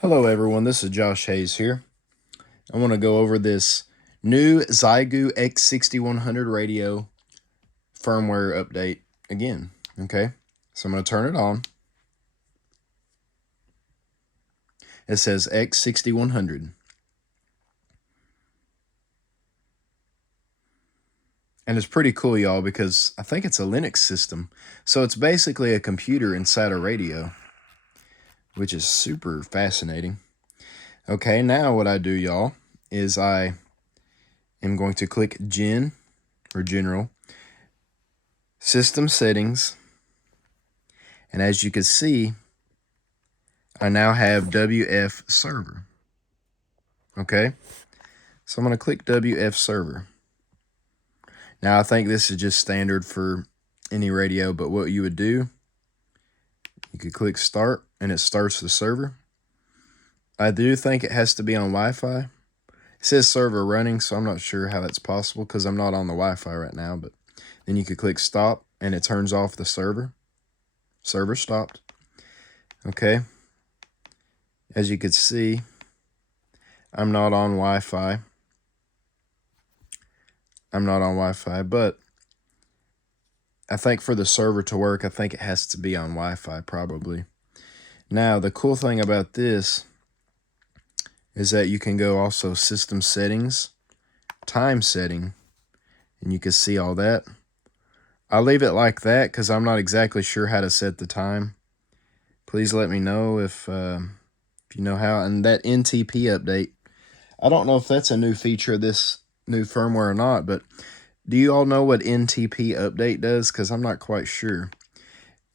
Hello everyone, this is Josh Hayes here. I want to go over this new Xiegu X6100 radio firmware update again, okay? So I'm going to turn it on. It says X6100. And it's pretty cool, y'all, because I think it's a Linux system. So it's basically a computer inside a radio, which is super fascinating. Okay, now what I do, y'all, is I am going to click Gen, or General, System Settings, and as you can see, I now have WF Server. Okay, so I'm going to click WF Server. Now I think this is just standard for any radio, but what you would do, you could click Start and it starts the server. I do think it has to be on Wi-Fi. It says server running, so I'm not sure how that's possible because I'm not on the Wi-Fi right now, but then you could click Stop and it turns off the server. Server stopped. Okay. As you can see, I'm not on Wi-Fi. But I think for the server to work, I think it has to be on Wi-Fi probably. Now, the cool thing about this is that you can go also System Settings, Time Setting, and you can see all that. I'll leave it like that because I'm not exactly sure how to set the time. Please let me know if you know how. And that NTP update, I don't know if that's a new feature of this new firmware or not, but do you all know what NTP update does? Because I'm not quite sure.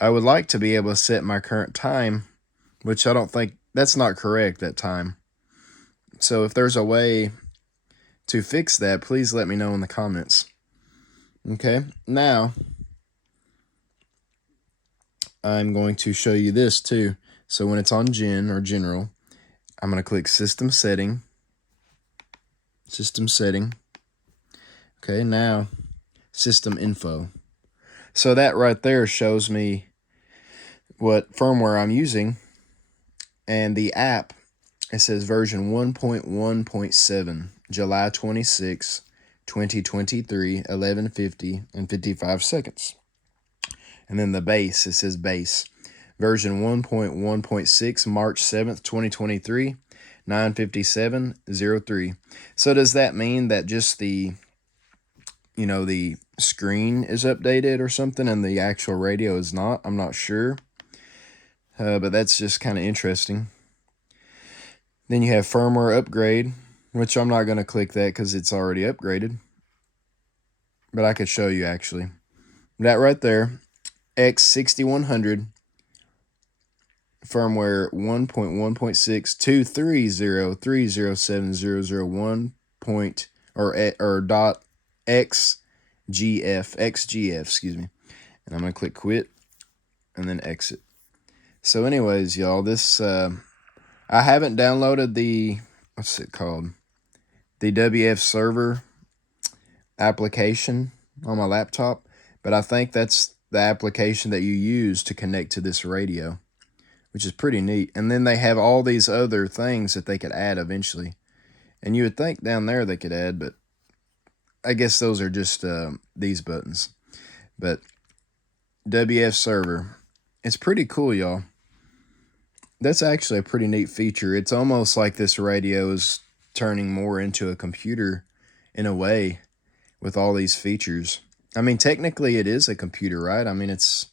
I would like to be able to set my current time, which I don't think, that's not correct, that time. So if there's a way to fix that, please let me know in the comments. Okay, now I'm going to show you this too. So when it's on Gen or General, I'm going to click System Setting. Okay, now System Info. So that right there shows me what firmware I'm using, and the app, it says version 1.1.7, July 26, 2023, 11:50 and 55 seconds. And then the base, it says base, version 1.1.6, March 7th, 2023, 9:57:03. So does that mean that just the screen is updated or something and the actual radio is not? I'm not sure. But that's just kind of interesting. Then you have firmware upgrade, which I'm not going to click that because it's already upgraded. But I could show you actually. That right there, X6100 firmware 1.1.6 230307001 point or dot XGF, excuse me. And I'm going to click quit and then exit. So anyways, y'all, this I haven't downloaded the, what's it called? The WF server application on my laptop, but I think that's the application that you use to connect to this radio, which is pretty neat. And then they have all these other things that they could add eventually. And you would think down there they could add, but I guess those are just these buttons. But WF server, it's pretty cool, y'all. That's actually a pretty neat feature. It's almost like this radio is turning more into a computer in a way with all these features. I mean, technically it is a computer, right? I mean, it's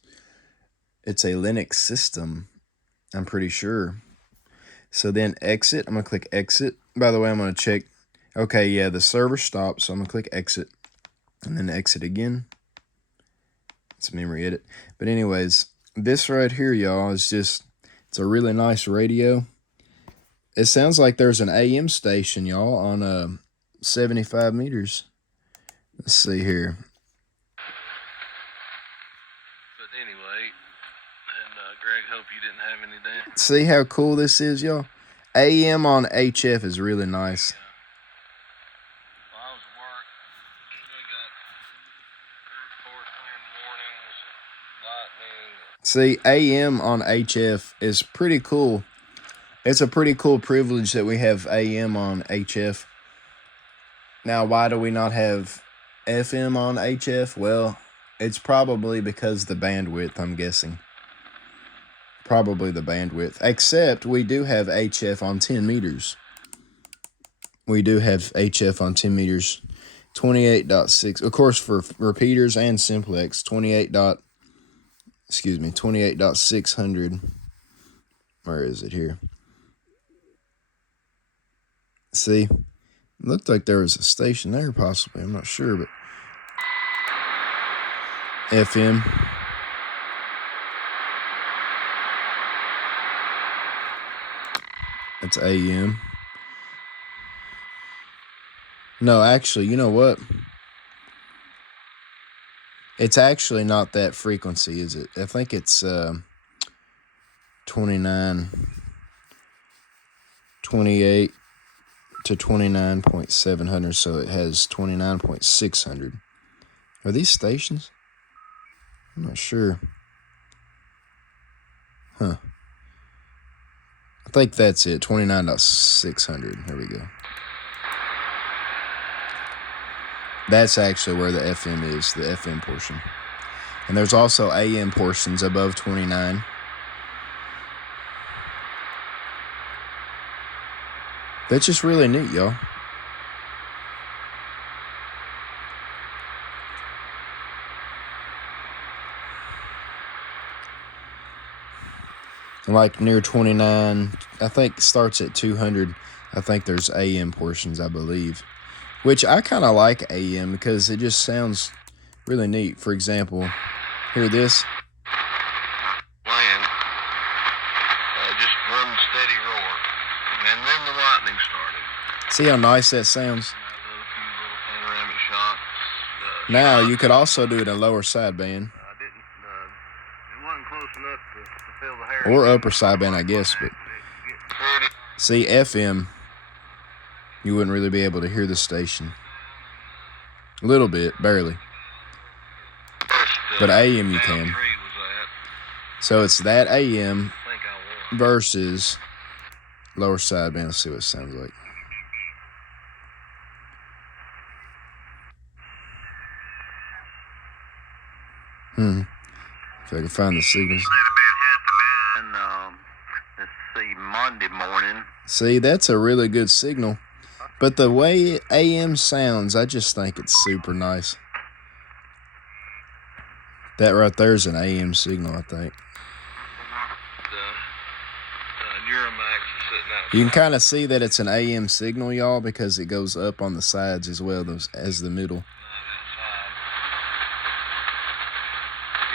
a Linux system, I'm pretty sure. So then exit, I'm going to click exit. By the way, I'm going to check. Okay, yeah, the server stopped, so I'm going to click exit and then exit again. It's memory edit. But anyways, this right here, y'all, is just, it's a really nice radio. It sounds like there's an AM station, y'all, on 75 meters. Let's see here. But anyway, and Greg, hope you didn't have any damage. See how cool this is, y'all? AM on HF is really nice. Well, I was at work. We got 3 or 4 wind warnings, lightning. See, AM on HF is pretty cool. It's a pretty cool privilege that we have AM on HF. Now, why do we not have FM on HF? Well, it's probably because the bandwidth, I'm guessing. Probably the bandwidth. Except we do have HF on 10 meters. We do have HF on 10 meters. 28.6. Of course, for repeaters and simplex, 28.600. Where is it here? See, it looked like there was a station there, possibly. I'm not sure, but FM. That's AM. No, actually, you know what? It's actually not that frequency, is it? I think it's 28 to 29.700, so it has 29.600. Are these stations? I'm not sure. Huh. I think that's it, 29.600. There we go. That's actually where the FM is, the FM portion. And there's also AM portions above 29. That's just really neat, y'all. Like near 29, I think starts at 200. I think there's AM portions, I believe. Which I kind of like AM because it just sounds really neat. For example, hear this. Land. Just one steady roar. And then the lightning started. See how nice that sounds? And a few little panoramic shots. Now, you could also do it in lower sideband. It wasn't close enough to fill the hair. Or upper sideband, I guess. But see, FM, you wouldn't really be able to hear the station. A little bit, barely. But AM you can. So it's that AM versus lower sideband. Let's see what it sounds like. If I can find the signals. And, let's see, Monday morning. See, that's a really good signal. But the way AM sounds, I just think it's super nice. That right there is an AM signal, I think. You can kind of see that it's an AM signal, y'all, because it goes up on the sides as well as the middle.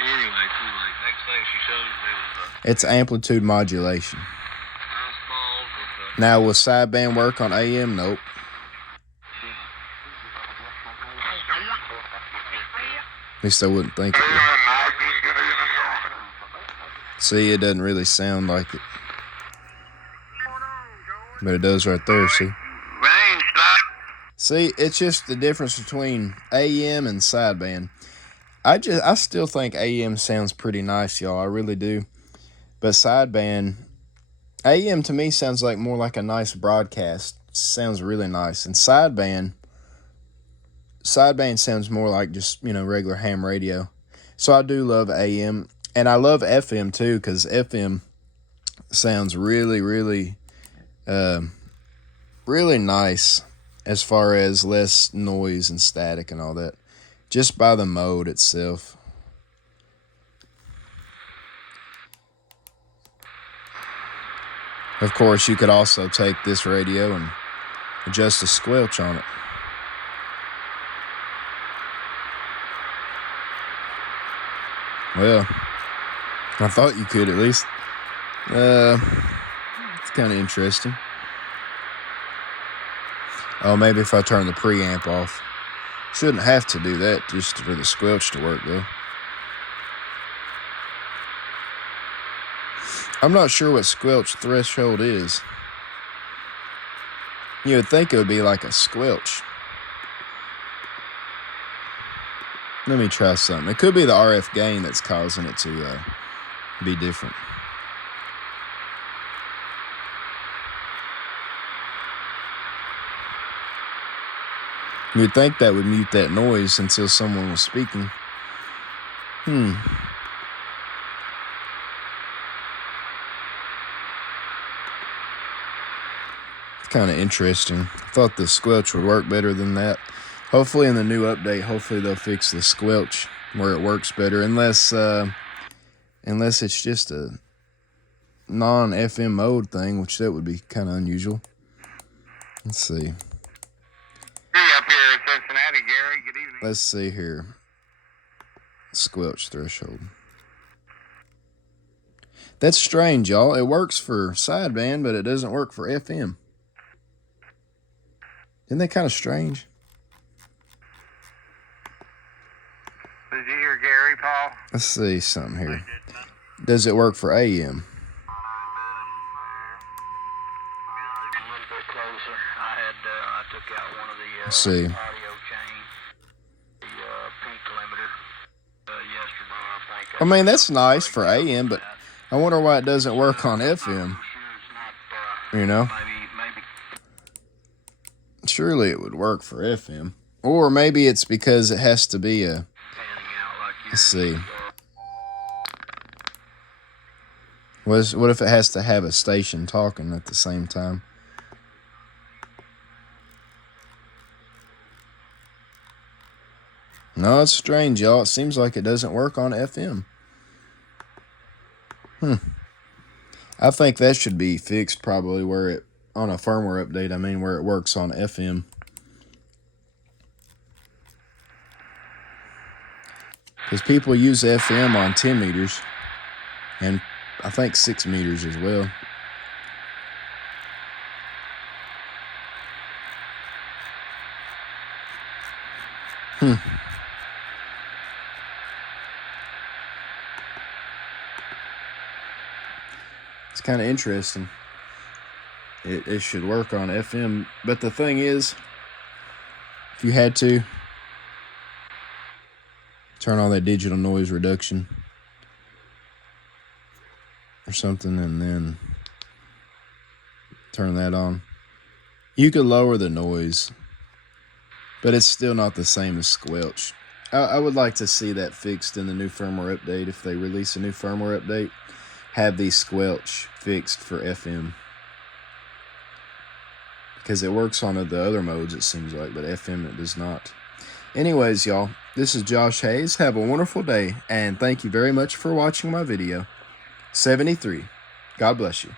Anyway, too late. Next thing she showed me was It's amplitude modulation. Now, will sideband work on AM? Nope. At least I wouldn't think it would. See, it doesn't really sound like it. But it does right there, see? See, it's just the difference between AM and sideband. I still think AM sounds pretty nice, y'all. I really do. But sideband, AM to me sounds like more like a nice broadcast. Sounds really nice. And sideband sounds more like just, regular ham radio. So I do love AM. And I love FM too, because FM sounds really, really, really nice as far as less noise and static and all that. Just by the mode itself. Of course, you could also take this radio and adjust the squelch on it. Well, I thought you could at least. It's kind of interesting. Oh, maybe if I turn the preamp off. Shouldn't have to do that just for the squelch to work, though. I'm not sure what squelch threshold is. You would think it would be like a squelch. Let me try something. It could be the RF gain that's causing it to be different. You'd think that would mute that noise until someone was speaking. It's kind of interesting. I thought the squelch would work better than that. Hopefully in the new update, hopefully they'll fix the squelch where it works better, unless it's just a non-FM mode thing, which that would be kind of unusual. Let's see. Up here in Cincinnati, Gary. Good evening. Let's see here. Squelch threshold. That's strange, y'all. It works for sideband, but it doesn't work for FM. Isn't that kind of strange? Did you hear Gary, Paul? Let's see something here. Does it work for AM? A little bit closer. I took out one of the Let's see. audio chain, the pink limiter, yesterday, I think. I mean, that's nice for AM, but I wonder why it doesn't work on FM. You know? Maybe. Surely it would work for FM. Or maybe it's because it has to be a... Let's see. What if it has to have a station talking at the same time? No, it's strange, y'all. It seems like it doesn't work on FM. I think that should be fixed probably where it, on a firmware update, I mean, where it works on FM. Because people use FM on 10 meters, and I think 6 meters as well. It's kind of interesting. It should work on FM, but the thing is, if you had to, turn on that digital noise reduction or something, and then turn that on. You could lower the noise, but it's still not the same as squelch. I would like to see that fixed in the new firmware update. If they release a new firmware update, have the squelch fixed for FM. Because it works on the other modes, it seems like, but FM it does not. Anyways, y'all, this is Josh Hayes. Have a wonderful day, and thank you very much for watching my video. 73. God bless you.